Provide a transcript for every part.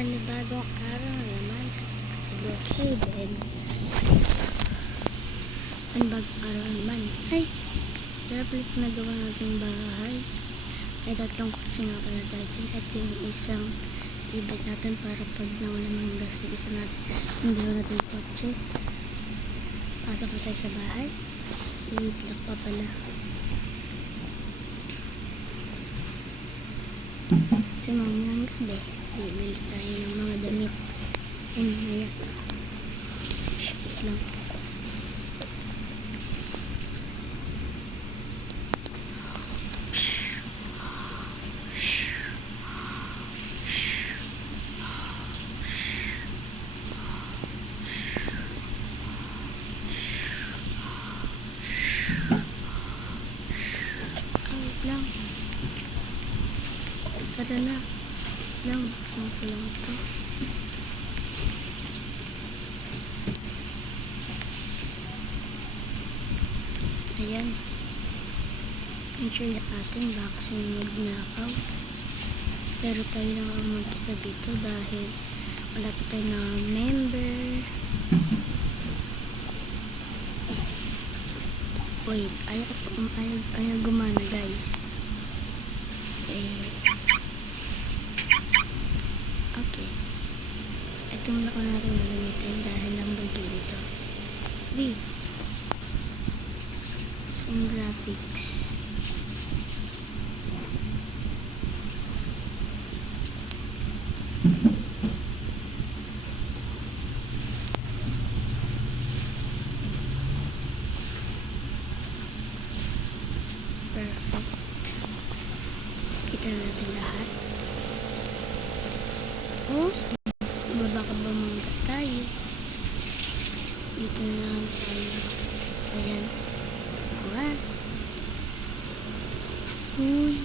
Panibagong araw na naman sa Brookhaven. Panibagong araw na naman. Ay! Dapat na gawa nating bahay. May tatlong kutsi nga pala tayo dyan. Ito yung isang ibig natin para pag nawalan ng gas yung isa natin. Yung dalawa natin kutsi. Pasok na tayo sa bahay. Iitlak pa pala. Kasi mamayang gabi. Bili tayo ng mga damit. Ay, mamaya. Shit lang. Lang. Tara na. Lang, buksan ko lang ito. Ayan. Ensure natin baka sinunod nakaw. Pero tayo lang ang mag-isa dito dahil wala pa tayo na member. Wait, ayaw gumana guys. Okay. Ito muna ko natin gagamitin dahil lang bagay dito. Yung graphics. Perfect. Kita natin lahat. Oh, baka bumangga tayo. Dito na lang tayo. Ayan. What? Uy.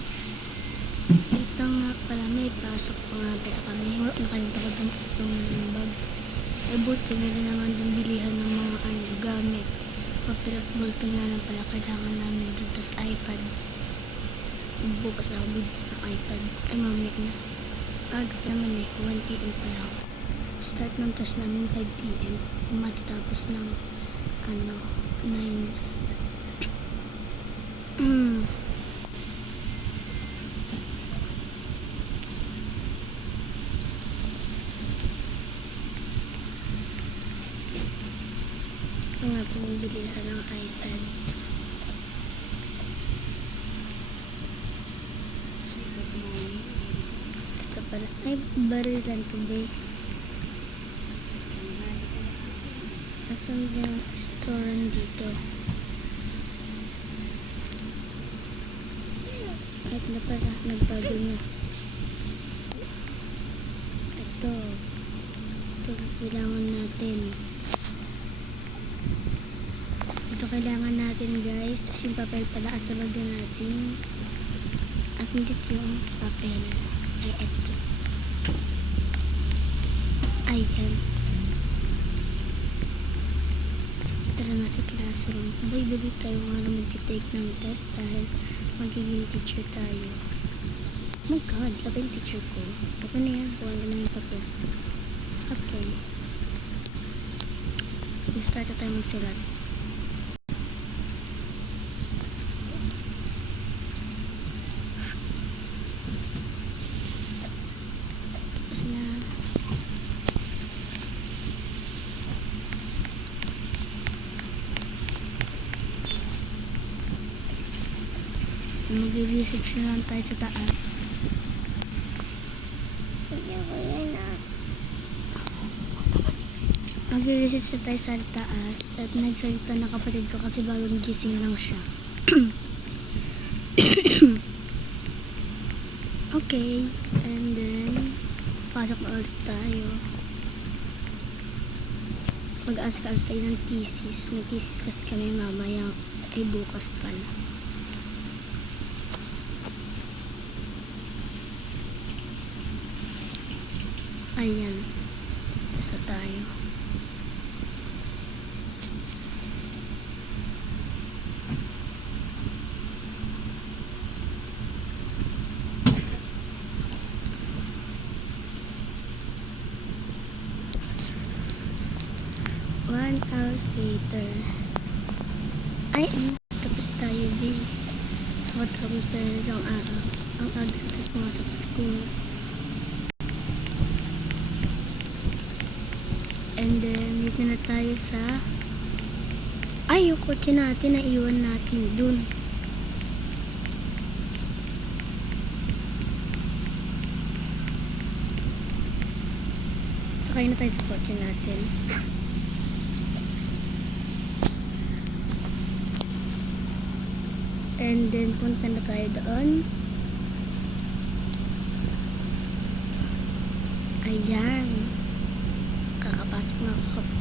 Ito nga pala, may pasok pa nga pala kami. Nakalimutan ko ng bag. Buti meron naman dun bilihan ng mga gamit. Papirat ballpen nga lang pala kailangan namin dun. Tas iPad. Bukas na ako bibili ng iPad. Ay, mamaya na. Agap naman 1 PM pa lang. Start ng test namin 5 PM. Matatapos ng 9. Ito nga pumibili ka ng iPad. Ito pala. Ay, barilan to be. Asan yung restaurant dito? At na pala, nagbago na. Ito kailangan natin. Ito kailangan natin guys. Tapos yung papel pala asabagan natin. Asan dito yung papel? Ay, ito. Ayan. Tara na sa classroom. Bili tayo nga na mag-take ng test dahil magiging teacher tayo. Oh my god, laba yung teacher ko. Ako na yan, kuha na yung papel. Okay. Start na tayo magsilat. Tapos na. Mag-research na lang tayo sa taas. Mag-research na tayo sa taas at nagsalita na kapatid ko kasi bagong gising lang siya. Okay, and then pasok na ulit tayo. Mag-ask tayo ng thesis. May thesis kasi kami mamaya ay bukas pala. Ayan. Basta tayo. 1 hour later. Ay, tapos tayo, B. Tapos tayo ng isang araw. Ang aga natin pumasok sa school. And then, dito na tayo sa... Ay, yung kotse natin, naiwan natin dun. Sakay na tayo sa kotse natin. And then, punta na tayo doon. Ayan. Kakapasok na,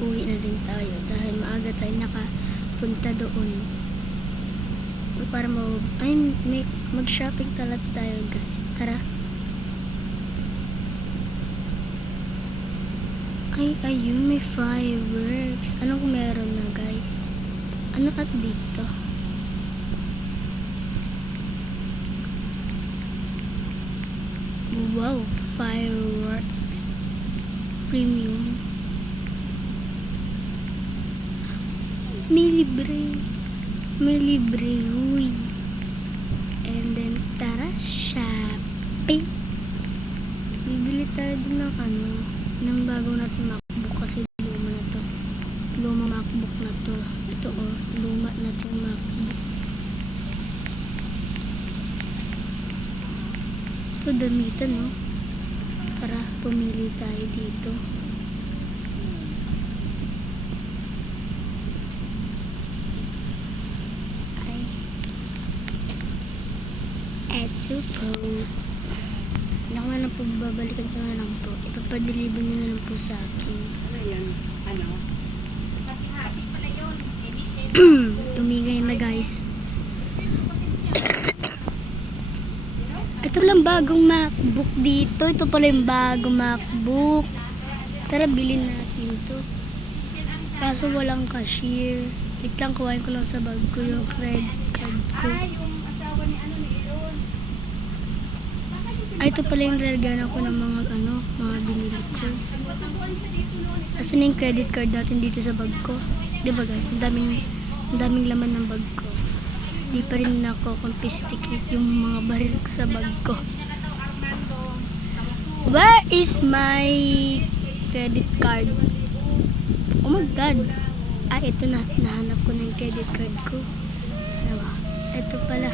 uwi na rin tayo dahil maaga tayo nakapunta doon. Para mag-shopping talaga tayo, guys. Tara. Ay, ayun, may fireworks. Anong meron na, guys? Ano at dito? Wow, fireworks. Premium. May libre. May libre, huy. And then, tara, shopping. Bibili tayo din ng bagong natin MacBook kasi luma na to. Luma MacBook na to. Ito luma na to MacBook. Ito damitan, no? Tara, pumili tayo dito. Ay. Eto po. Ako na lang po, babalikan ko na lang po. Ipapadeliver nyo na lang po sa akin. Ano yan? Ano? Hati-hati pala yun. Umingay na, guys. Ito lang bagong MacBook dito. Ito pala yung bagong MacBook. Tara, bilhin natin to. Kaso walang cashier. Wait lang, kuhain ko lang sa bag ko yung credit card ko. Yung asawa ni Aaron. Ay, ito pala yung lalagyan ako ng mga binili ko. Kasi na yung credit card natin dito sa bag ko. Diba, guys? Ang daming laman ng bag ko. Di pa rin nako-confiscate yung mga baril ko sa bag ko. Where is my credit card? Oh my God! Ito na. Nahanap ko na yung credit card ko. Ito pala.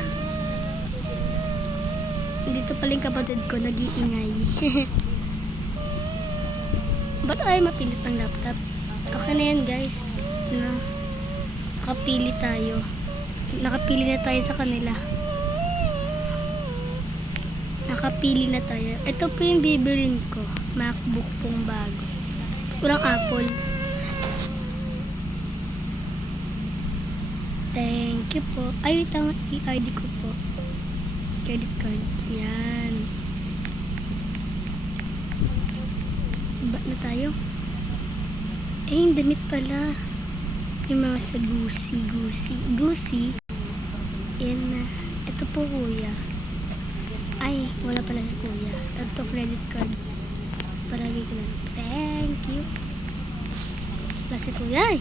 Dito pala yung kapatid ko, nag-iingay. Ba't ayaw mapilit ng laptop? Okay na yan, guys. Nakapili tayo. Nakapili na tayo sa kanila. Nakapili na tayo. Ito po yung bibilin ko. MacBook pong bago. Walang Apple. Thank you po. Ay, tama. I-ID ko po. Credit card. Yan. Ba na tayo? Yung damit pala. Yung mga sa Gucci. Yan na. Ito po, kuya. Ay, wala pala si kuya. Ito, credit card. Palagi ko lang. Thank you. Wala si kuya. Ay.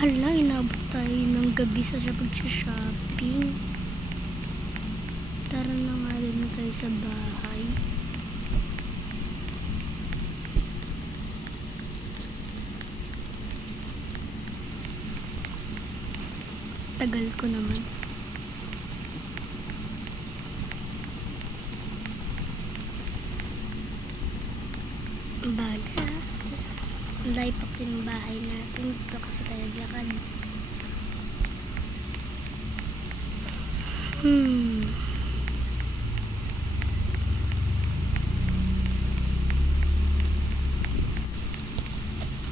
Hala, inabot tayo ng gabi sa pag-shopping. Tara na nga din na tayo sa bahay. Tagal ko naman. Baga. Layo pa kasi ng bahay natin. Dito kasi tayo naglakad.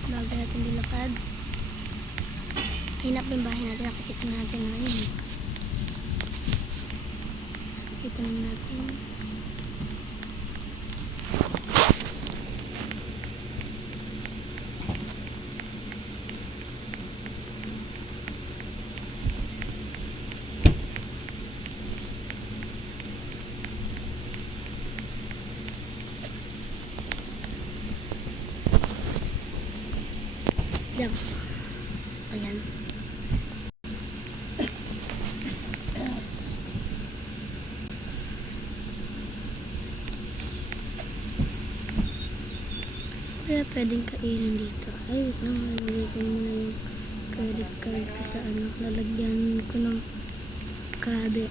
Baga natin nilakad. Hinap yung bahay natin. Nakikita natin ngayon. Nakikita natin. lang. Ayan. Kaya pwedeng kainin dito. Ay, wait lang. Lalagay ko muna yung credit card ko sa ano. Lalagyan ko ng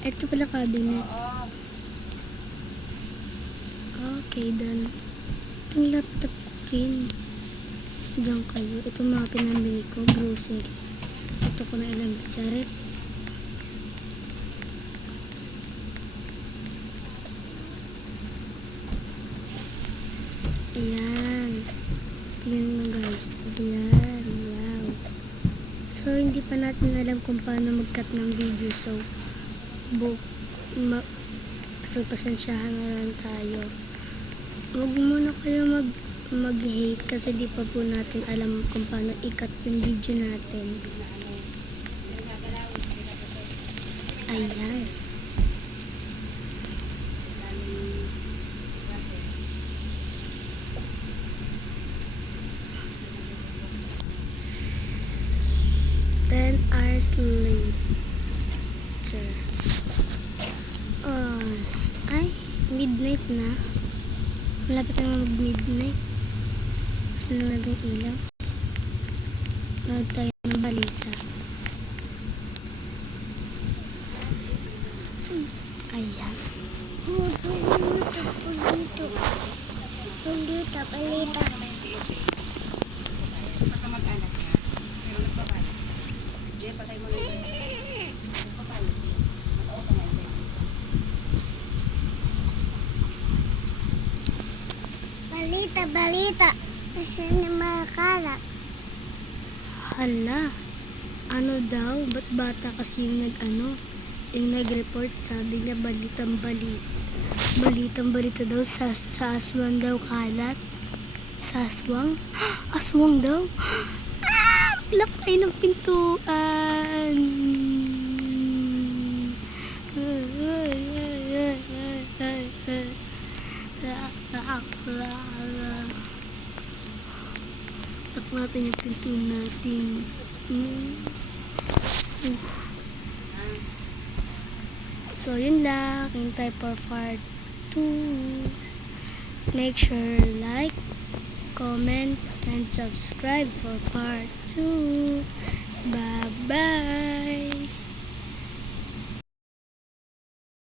ito pala cabinet. Okay, done. Itong laptop ko rin. Diyan kayo. Ito mga pinambili ko. Grocery. Ito ko na ilang sa rep. Ayan. Tingnan mo guys. Ayan. Wow. So, hindi pa natin alam kung paano mag-cut ng video. So, pasensyahan na lang tayo. Huwag muna kayo mag-hate kasi di pa po natin alam kung paano i-cut yung video natin. Ayan. Ten hours later. Ay, midnight na. Malapit na mag-midnight. Gusto na natin ilaw. Nanood tayo ng balita. Ayan. Balita. Sa kamag-anak niya, pero nagbabalak siya. Hindi, patay mo lang. Nagbabalak siya. Mag-auto nga siya. Balita. Nasaan na mga kalat? Hala. Ano daw? Ba't bata kasi yung yung nag-report, sabi niya balitang balita daw sa aswang daw kalat. Sa aswang? Aswang daw? Lakay ng pintuan. Lock natin yung pinto natin. So, yun lang. Hintay for part 2. Make sure like, comment, and subscribe for part 2. Bye-bye!